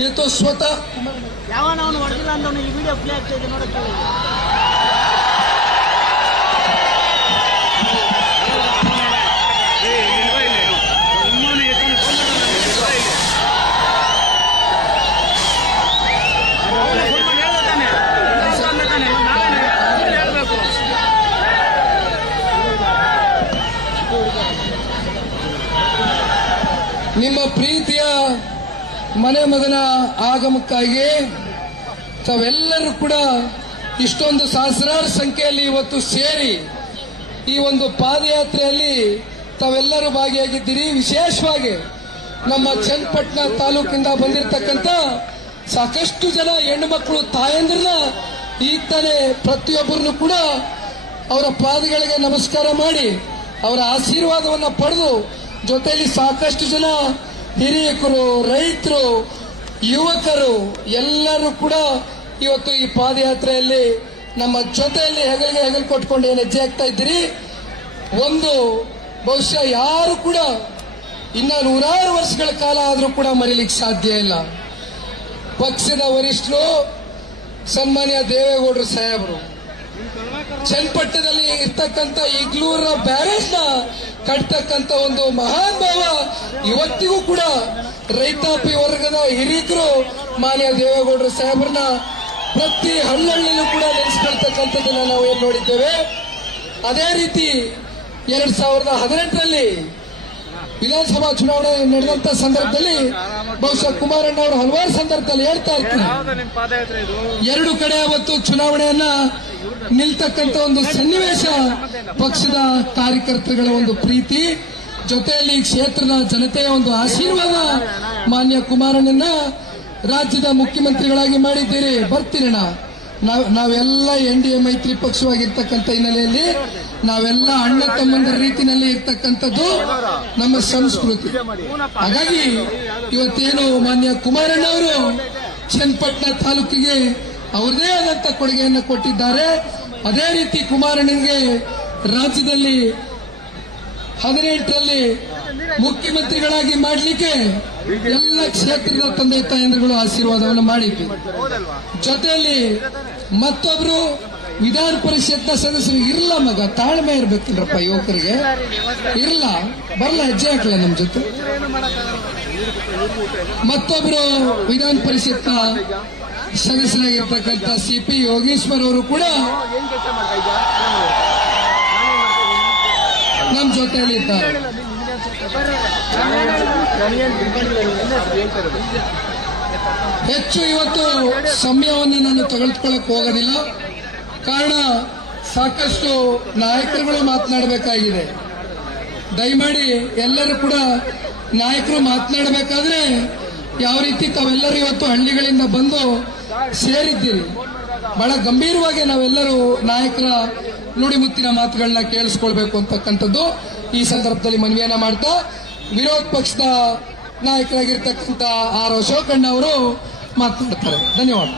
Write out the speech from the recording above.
ಇವತ್ತು ಸ್ವತಃ ಯಾವನವನು ಹೊಡೆದಿಲ್ಲ ಅಂದವನು ಈ ವಿಡಿಯೋ ಪ್ಲೇ ಆಗ್ತಾ ಇದೆ ನೋಡಕ್ಕೆ. ನಿಮ್ಮ ಪ್ರೀತಿಯ ಮನೆ ಮಗನ ಆಗಮಕ್ಕಾಗಿ ತಾವೆಲ್ಲರೂ ಕೂಡ ಇಷ್ಟೊಂದು ಸಹಸ್ರಾರು ಸಂಖ್ಯೆಯಲ್ಲಿ ಇವತ್ತು ಸೇರಿ ಈ ಒಂದು ಪಾದಯಾತ್ರೆಯಲ್ಲಿ ತಾವೆಲ್ಲರೂ ಭಾಗಿಯಾಗಿದ್ದೀರಿ. ವಿಶೇಷವಾಗಿ ನಮ್ಮ ಚನ್ನಪಟ್ಟಣ ತಾಲೂಕಿಂದ ಬಂದಿರತಕ್ಕಂತ ಸಾಕಷ್ಟು ಜನ ಹೆಣ್ಣು ಮಕ್ಕಳು ತಾಯಂದ್ರನ್ನ ಈಗ ತಾನೇ ಪ್ರತಿಯೊಬ್ಬರನ್ನು ಕೂಡ ಅವರ ಪಾದಗಳಿಗೆ ನಮಸ್ಕಾರ ಮಾಡಿ ಅವರ ಆಶೀರ್ವಾದವನ್ನ ಪಡೆದು ಜೊತೆಯಲ್ಲಿ ಸಾಕಷ್ಟು ಜನ ಹಿರಿಯಕರು, ರೈತರು, ಯುವಕರು ಎಲ್ಲರೂ ಕೂಡ ಇವತ್ತು ಈ ಪಾದಯಾತ್ರೆಯಲ್ಲಿ ನಮ್ಮ ಜೊತೆಯಲ್ಲಿ ಹೆಗಲಿಗೆ ಹೆಗಲು ಕೊಟ್ಕೊಂಡು ಏನು ಹೆಜ್ಜೆ ಆಗ್ತಾ ಇದ್ದೀರಿ. ಒಂದು ಬಹುಶಃ ಯಾರು ಕೂಡ ಇನ್ನ 100 ವರ್ಷಗಳ ಕಾಲ ಆದರೂ ಕೂಡ ಮರೀಲಿಕ್ಕೆ ಸಾಧ್ಯ ಇಲ್ಲ. ಪಕ್ಷದ ವರಿಷ್ಠರು ಸನ್ಮಾನ್ಯ ದೇವೇಗೌಡರು ಸಾಹೇಬರು ಚನ್ನಪಟ್ಟಣದಲ್ಲಿ ಇರ್ತಕ್ಕಂಥ ಇಗ್ಲೂರ ಬ್ಯಾರೇಜ್ ನ ಕಟ್ತಕ್ಕಂಥ ಒಂದು ಮಹಾನ್ ಭಾವ ಇವತ್ತಿಗೂ ಕೂಡ ರೈತಾಪಿ ವರ್ಗದ ಹಿರಿಯರು ಮಾನ್ಯ ದೇವೇಗೌಡರು ಸಾಹೇಬರನ್ನ ಪ್ರತಿ ಹಳ್ಳಹಳ್ಳಿಲೂ ಕೂಡ ನೆನೆಸ್ಕೊಳ್ತಕ್ಕಂಥದ್ದನ್ನ ನಾವು ಏನ್ ನೋಡಿದ್ದೇವೆ. ಅದೇ ರೀತಿ 2018ರಲ್ಲಿ ವಿಧಾನಸಭಾ ಚುನಾವಣೆ ನಡೆದಂತ ಸಂದರ್ಭದಲ್ಲಿ ಬಹುಶಃ ಕುಮಾರಣ್ಣ ಅವರು ಹಲವಾರು ಸಂದರ್ಭದಲ್ಲಿ ಹೇಳ್ತಾ ಇರ್ತಾರೆ, ಎರಡು ಕಡೆ ಅವತ್ತು ಚುನಾವಣೆಯನ್ನ ನಿಲ್ತಕ್ಕಂಥ ಒಂದು ಸನ್ನಿವೇಶ ಪಕ್ಷದ ಕಾರ್ಯಕರ್ತರುಗಳ ಒಂದು ಪ್ರೀತಿ, ಜೊತೆಯಲ್ಲಿ ಕ್ಷೇತ್ರದ ಜನತೆಯ ಒಂದು ಆಶೀರ್ವಾದ. ಮಾನ್ಯ ಕುಮಾರಣ್ಣನ ರಾಜ್ಯದ ಮುಖ್ಯಮಂತ್ರಿಗಳಾಗಿ ಮಾಡಿದ್ದೀರಿ, ಬರ್ತೀರಣ್ಣ. ನಾವೆಲ್ಲ NDA ಮೈತ್ರಿ ಪಕ್ಷವಾಗಿರ್ತಕ್ಕಂಥ ಹಿನ್ನೆಲೆಯಲ್ಲಿ ನಾವೆಲ್ಲ ಅಣ್ಣ ತಮ್ಮಂದರ ರೀತಿಯಲ್ಲಿ ಇರ್ತಕ್ಕಂಥದ್ದು ನಮ್ಮ ಸಂಸ್ಕೃತಿ. ಹಾಗಾಗಿ ಇವತ್ತೇನು ಮಾನ್ಯ ಕುಮಾರಣ್ಣ ಅವರು ಚನ್ನಪಟ್ಟಣ ತಾಲೂಕಿಗೆ ಅವರದೇ ಆದಂತ ಕೊಡುಗೆಯನ್ನು ಕೊಟ್ಟಿದ್ದಾರೆ. ಅದೇ ರೀತಿ ಕುಮಾರಣ್ಣನಿಗೆ ರಾಜ್ಯದಲ್ಲಿ 18ರಲ್ಲಿ ಮುಖ್ಯಮಂತ್ರಿಗಳಾಗಿ ಮಾಡಲಿಕ್ಕೆ ಎಲ್ಲ ಕ್ಷೇತ್ರದ ತಂದೆ ತಾಯಂದಿರುಗಳು ಆಶೀರ್ವಾದವನ್ನು ಮಾಡಿದ್ವಿ. ಜೊತೆಯಲ್ಲಿ ಮತ್ತೊಬ್ರು ವಿಧಾನ ಪರಿಷತ್ನ ಸದಸ್ಯರು ಇರಲ್ಲ, ಮಗ ತಾಳ್ಮೆ ಇರ್ಬೇಕಿಲ್ರಪ್ಪ ಯುವಕರಿಗೆ, ಇರಲ್ಲ ಬರಲ್ಲ, ಹೆಜ್ಜೆ ಹಾಕಲ್ಲ ನಮ್ಮ ಜೊತೆ. ಮತ್ತೊಬ್ರು ವಿಧಾನ ಪರಿಷತ್ನ ಸದಸ್ಯರಾಗಿರ್ತಕ್ಕಂಥ CP ಯೋಗೇಶ್ವರ್ ಅವರು ಕೂಡ ನಮ್ಮ ಜೊತೆಯಲ್ಲಿ ಇದ್ದಾರೆ. ಹೆಚ್ಚು ಇವತ್ತು ಸಮಯವನ್ನು ನಾನು ತೆಗೆದುಕೊಳ್ಳಕ್ಕೆ ಹೋಗೋದಿಲ್ಲ, ಕಾರಣ ಸಾಕಷ್ಟು ನಾಯಕರುಗಳು ಮಾತನಾಡಬೇಕಾಗಿದೆ. ದಯಮಾಡಿ ಎಲ್ಲರೂ ಕೂಡ ನಾಯಕರು ಮಾತನಾಡಬೇಕಾದ್ರೆ ಯಾವ ರೀತಿ ತಾವೆಲ್ಲರೂ ಇವತ್ತು ಹಳ್ಳಿಗಳಿಂದ ಬಂದು ಸೇರಿದ್ದೀರಿ, ಬಹಳ ಗಂಭೀರವಾಗಿ ನಾವೆಲ್ಲರೂ ನಾಯಕರ ನುಡಿಮುತ್ತಿನ ಮಾತುಗಳನ್ನ ಕೇಳಿಸ್ಕೊಳ್ಬೇಕು ಅಂತಕ್ಕಂಥದ್ದು ಈ ಸಂದರ್ಭದಲ್ಲಿ ಮನವಿಯನ್ನ ಮಾಡ್ತಾ ವಿರೋಧ ಪಕ್ಷದ ನಾಯಕರಾಗಿರ್ತಕ್ಕಂಥ R ಅಶೋಕಣ್ಣ ಅವರು ಮಾತನಾಡ್ತಾರೆ. ಧನ್ಯವಾದ.